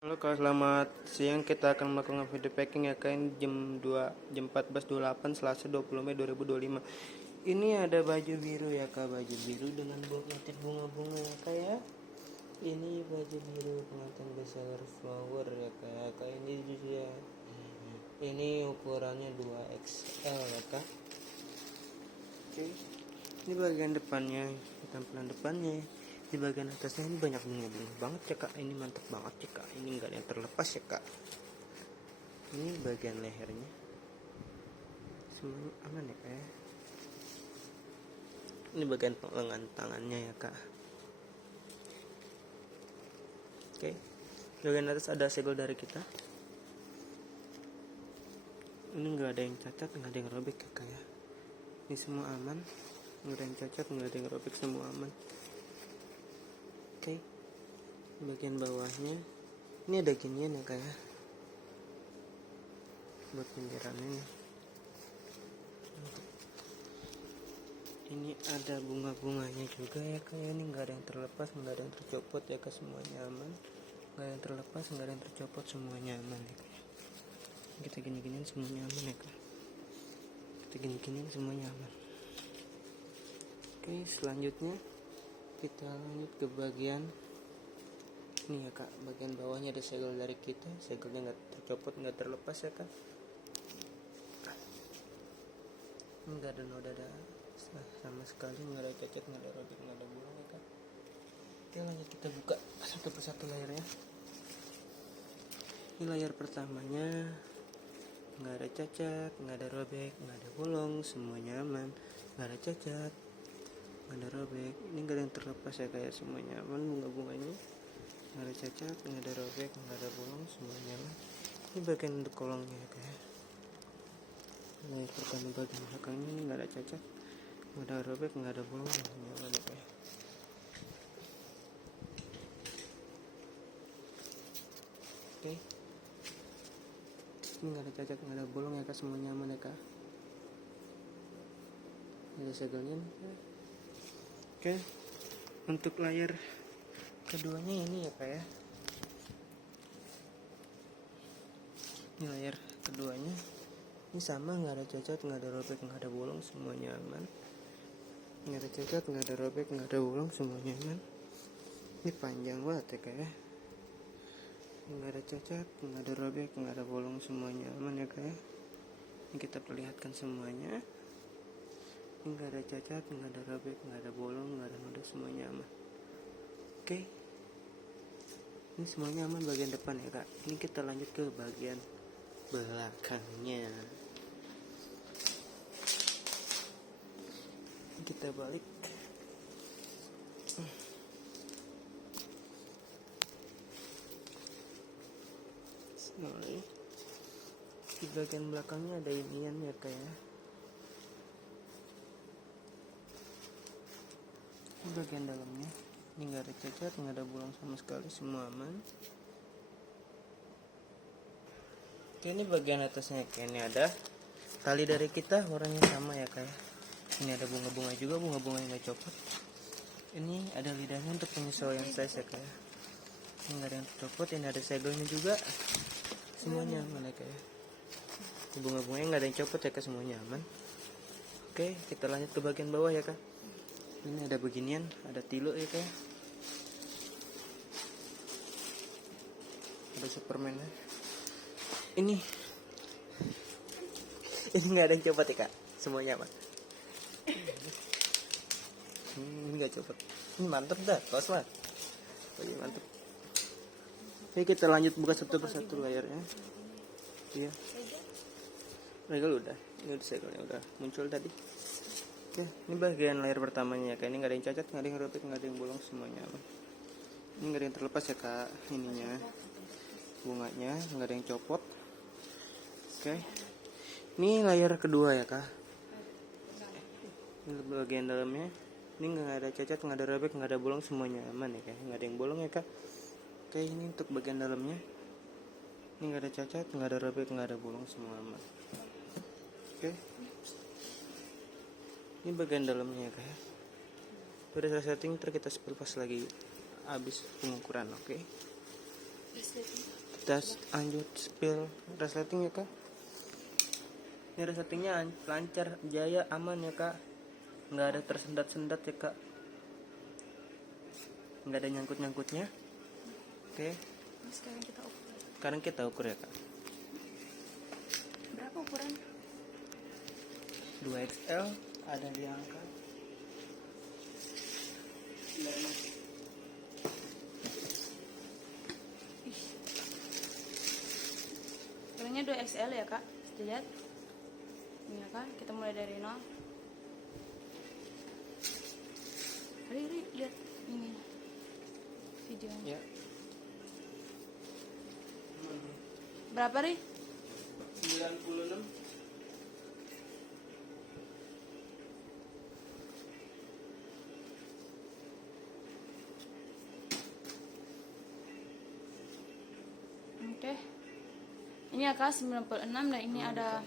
Halo Kak, selamat siang. Kita akan melakukan video packing ya Kak. Ini jam 14.28 Selasa 20 Mei 2025. Ini ada baju biru ya Kak, baju biru dengan motif bunga-bunga ya Kak ya. Ini baju biru pengantin bestseller flower ya Kak. Ini juga ini ukurannya 2XL ya Kak. Oke. Ini bagian depannya, tampilan depannya. Di bagian atasnya ini banyak bunga-bunga banget ya Kak. Ini mantap banget ya Kak. Ini enggak ada yang terlepas ya Kak. Ini bagian lehernya semua aman ya Kak ya. Ini bagian lengan tangannya ya Kak. Oke. Bagian atas ada segel dari kita. Ini enggak ada yang cacat, enggak ada yang robek ya Kak ya. Ini semua aman. Enggak ada yang cacat, enggak ada yang robek, semua aman. Oke, bagian bawahnya ini ada ginian ya Kak ya, buat pinggirnya. Ini ada bunga-bunganya juga ya Kak ya. Ini nggak ada yang terlepas, nggak ada yang tercopot ya Kak, semuanya aman. Nggak ada yang terlepas, nggak ada yang tercopot, semuanya aman ya Kak. Kita gini-ginian semuanya aman ya Kak. Kita gini-ginian semuanya aman. Oke, selanjutnya kita lanjut ke bagian ini ya Kak. Bagian bawahnya ada segel dari kita. Segelnya nggak tercopot, nggak terlepas ya Kak. Nggak ada noda sama sekali, nggak ada cacat, nggak ada robek, nggak ada bolong ya Kak. Oke, lanjut kita buka satu persatu layarnya. Ini layar pertamanya nggak ada cacat, nggak ada robek, nggak ada bolong, semuanya aman. Nggak ada cacat, nggak ada robek, ini nggak ada yang terlepas ya kayak, semuanya aman. Bunga-bunganya nggak ada cacat, nggak ada robek, nggak ada bolong, semuanya aman. Ini bagian untuk kolongnya ya kayak. Nah, pertama bagian belakangnya ini nggak ada cacat, nggak ada robek, nggak ada bolong, semuanya aman ya kayak. Oke, ini nggak ada cacat, nggak ada bolong ya kak, semuanya aman ya kak. Ada segelnya nih. Oke, untuk layar keduanya ini ya kak ya. Ini layar keduanya, ini sama, nggak ada cacat, nggak ada robek, nggak ada bolong, semuanya aman. Nggak ada cacat, nggak ada robek, nggak ada bolong, semuanya aman. Ini panjang banget ya kak ya. Nggak ada cacat, nggak ada robek, nggak ada bolong, semuanya aman ya kak ya. Ini kita perlihatkan semuanya. Ini nggak ada cacat, nggak ada robek, nggak ada bolong, nggak ada noda, semuanya aman. Oke, ini semuanya aman bagian depan ya kak. Ini kita lanjut ke bagian belakangnya. Kita balik. Di bagian belakangnya ada inian ya kak ya. Ini bagian dalamnya, ini nggak ada cacat, nggak ada bolong sama sekali, semua aman. Oke, ini bagian atasnya kayak ini ada tali dari kita, warnanya sama ya kayak. Ini ada bunga-bunga juga, bunga-bunga yang nggak copot. Ini ada lidahnya untuk penyesuaian size ya kayak. Ini nggak ada yang tercopot, ini ada segelnya juga, semuanya aman ya kayak. Bunga-bunganya nggak ada yang copot ya kak, semuanya aman. Oke, kita lanjut ke bagian bawah ya kak. Ini ada beginian, ada tilo ya kak. Ada Superman-nya. Ini nggak ada yang copot ya kak, semuanya aman. Ini nggak copot. Ini mantep dah, tos lah. Oke, mantep. Oke, kita lanjut buka satu persatu layarnya. Iya. Segel udah, ini udah segelnya udah muncul tadi. Oke, ini bagian layar pertamanya ya kak. Ini nggak ada yang cacat, nggak ada yang robek, nggak ada yang bolong, semuanya aman. Ini nggak ada yang terlepas ya kak, ininya bunganya nggak ada yang copot. Oke, ini layar kedua ya kak. Ini bagian dalamnya, ini nggak ada cacat, nggak ada robek, nggak ada bolong, semuanya aman ya kak. Nggak ada yang bolong ya kak. Oke, ini untuk bagian dalamnya, ini nggak ada cacat, nggak ada robek, nggak ada bolong, semua aman. Oke, ini bagian dalamnya ya kak. Udah saya setting, terus kita spill pas lagi habis pengukuran. Oke. Kita lanjut spill resleting ya kak. Ini resletingnya lancar, jaya, aman ya kak, nggak ada tersendat-sendat ya kak, nggak ada nyangkut-nyangkutnya. Oke. Sekarang kita ukur ya kak. Berapa ukuran? 2XL ada di angka 96. Ukurannya 2XL ya kak. Lihat ini ya kak, kita mulai dari 0. Ri, lihat ini videonya. Ya. Berapa Ri? 96. Oke. Ini ya kak 96. Nah ini ada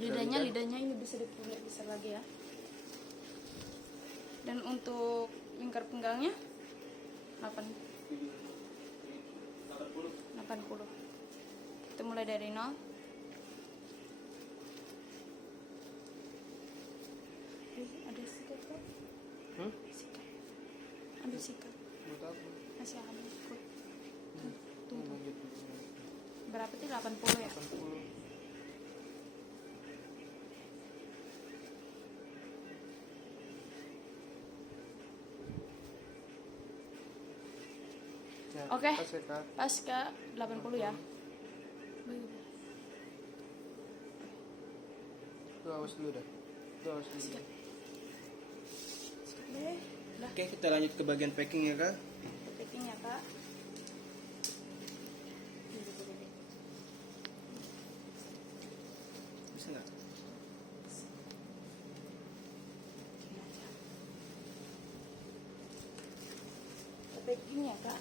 lidahnya ini bisa dipulet besar lagi ya. Dan untuk lingkar pinggangnya 80. Kita mulai dari 0. Ada sikat kok? Sikat. Ambil sikat. Masih ada. Tunggu. Berapa sih? 80 ya? 80. Nah, Oke. pas ya, Kak. Pas ke 80 ya. Lu awas dulu dah. Sikat deh. Udah. Oke, kita lanjut ke bagian packing ya kak. Packing ya kak. Bisa nggak? Packing ya kak.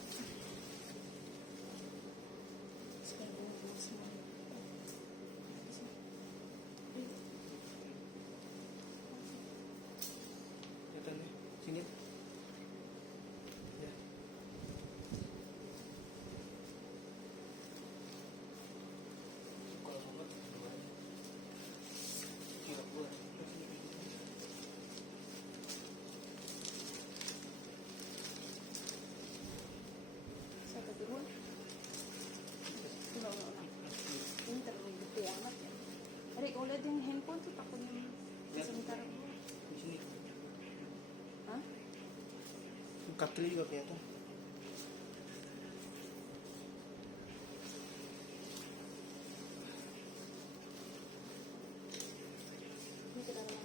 Kelihatan nih, sini. Ya. Saya turun. Ini terlalu gede amat ya. Adik, kalau lihat yang handphone tuh takutnya sebentar. Di sini. Hah? Kaki juga kelihatan. Ini ke dalam.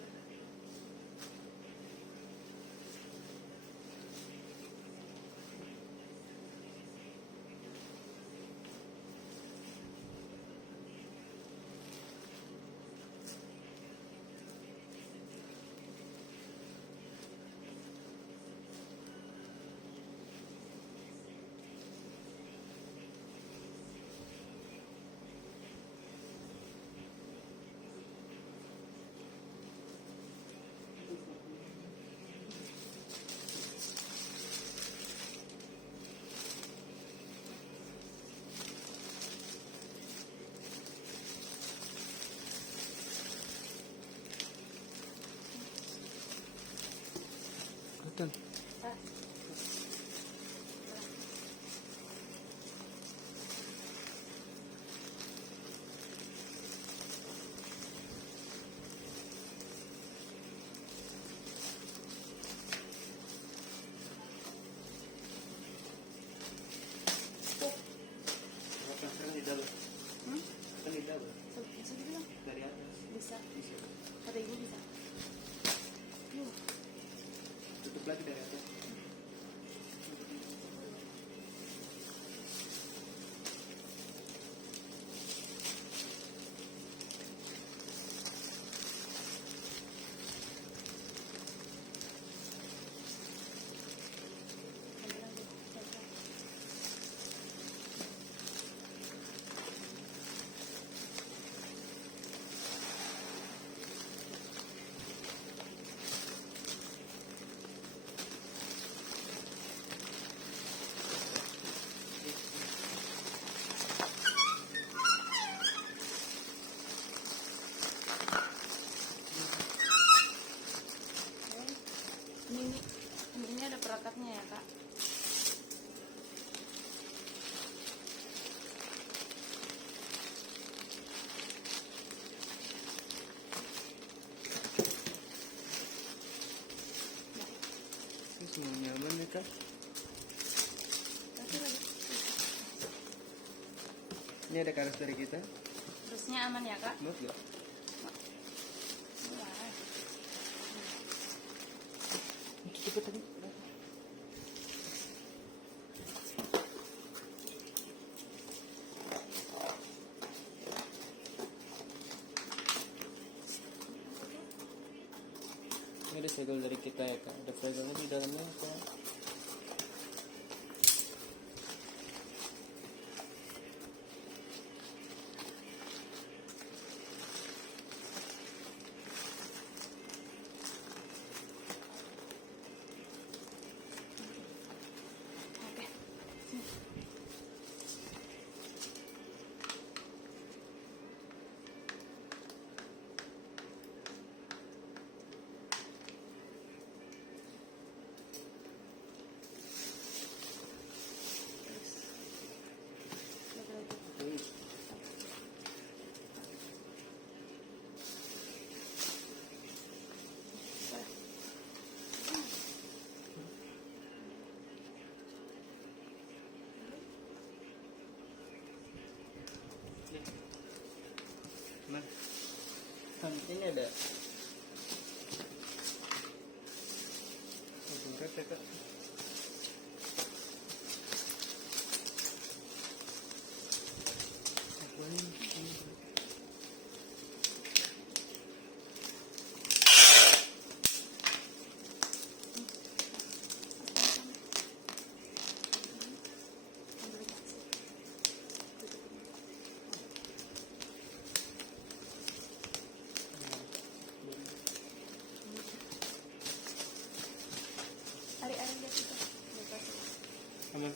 Ini ada karas dari kita. Terusnya aman ya kak? Muat gak? Wah. Cepet tadi. Ini ada segel dari kita ya kak. Ada segelnya di dalamnya kak. Oke. Nah, ini ada rep ya kak. Apa ini? Ari-ari lihat itu. Aman.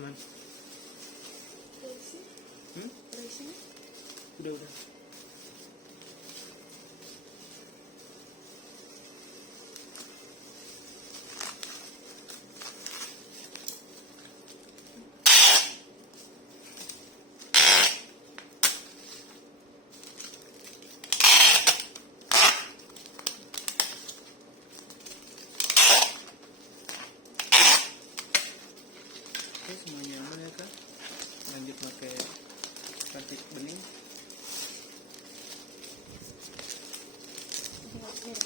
Aman. Terusnya Udah. Oke, semuanya aman ya kak. Lanjut pakai plastik bening. Muat gak?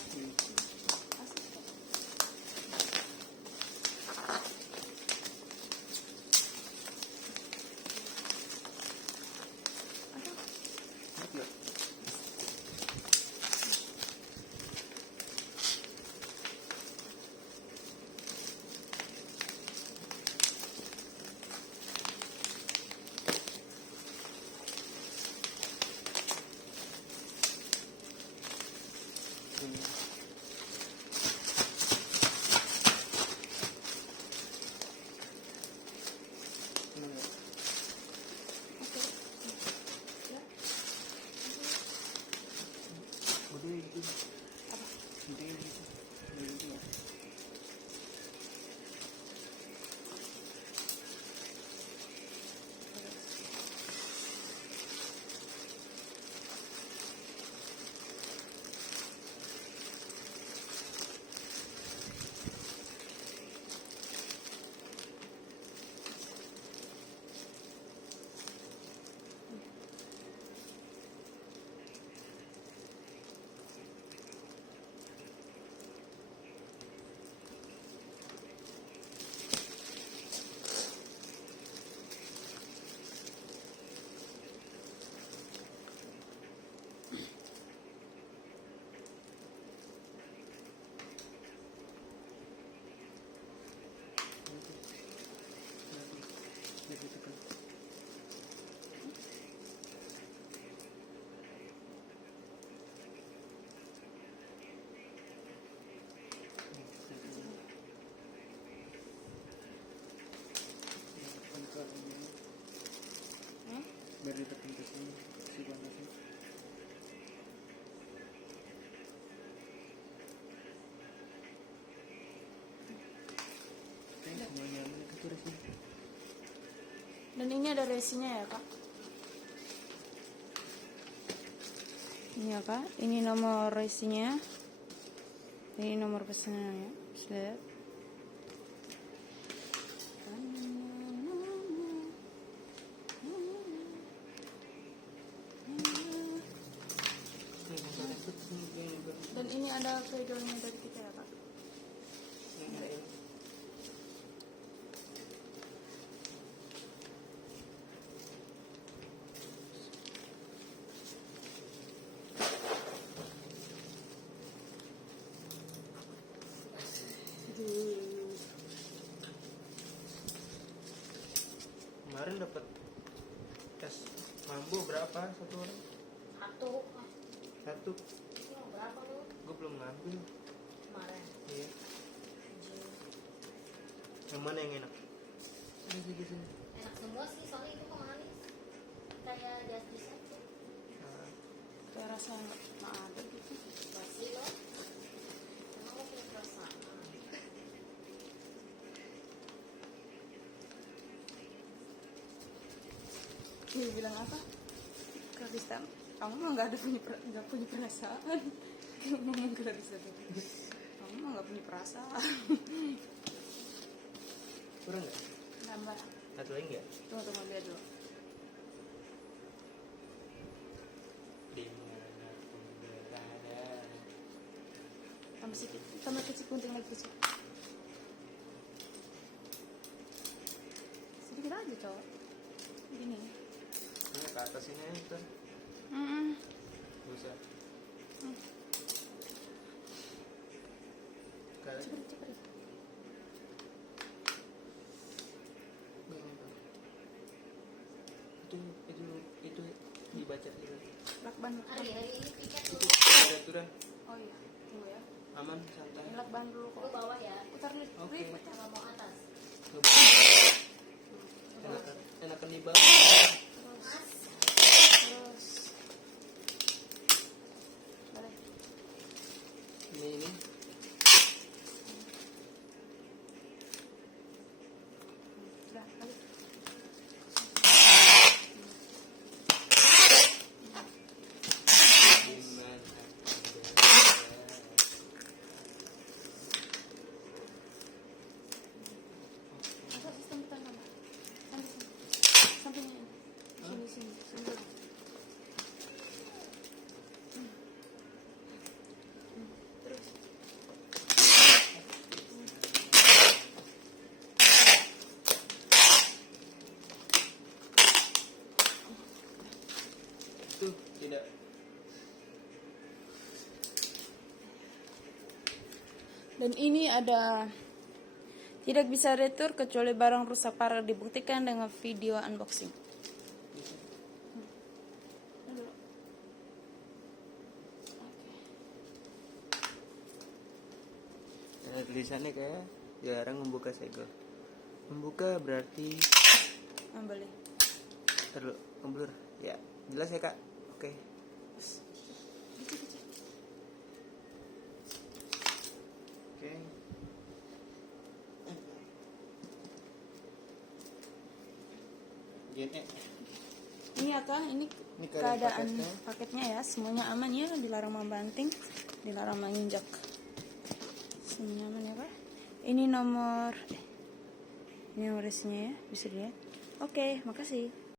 Ini biar ditekan ke sini si panasnya. Oke, semuanya aman itu di sini. Dan ini ada resinya ya kak. Ini ya kak, ini nomor resinya, ini nomor pesanannya, bisa lihat. Dan ini ada videonya dari kita ya kak. Kemarin dapat tes mambo berapa satu orang? Satu. Berapa lu Gue belum ngambil. kemarin? Iya. Yang mana yang enak? Di sini. Enak semua sih, soalnya itu kok manis. Kayak justice aja. Nah, Saya rasa nggak ada gitu. Basi loh. Emang lo punya perasaan? Dia bilang apa? Kak Rista, kamu mah nggak punya perasaan. Ngomong ke Rista tuh. Kamu mah nggak punya perasaan. kurang nggak? Nambah. Satu lagi nggak? Tunggu lihat dulu. Dimanapun berada. Tambah sedikit, tambah kecil punting lagi kecil. Sedikit aja cowok. Gini. Ini ke atas ini itu. Bisa. Kali. Cepet. Itu dibaca dulu. Lakban. Hari ini tiket Itu lu, ada aturan Oh iya, tunggu ya. aman santai. Ini lakban dulu lu kok. bawa ya. Putar nih. Oke. Kalau mau atas. Enakan di bawah. Mas, Terus. Balik. Ini. Udah, balik. Masa sistem putar nambah? Sampingnya ini. Sini dulu. Terus. Tuh tidak. Dan ini ada tidak bisa retur kecuali barang rusak parah, dibuktikan dengan video unboxing. Ada tulisannya kayak jarang membuka segel. Membuka berarti Ambil. terlalu ngeblur. Ya, jelas ya kak. Oke. Oke. Gini. Ini ya kak, ini Ini keadaan keadaan paketnya. paketnya ya, semuanya aman ya, dilarang membanting, dilarang menginjak, semuanya aman ya kak. Ini nomor resinya ya, bisa dilihat. Oke, makasih.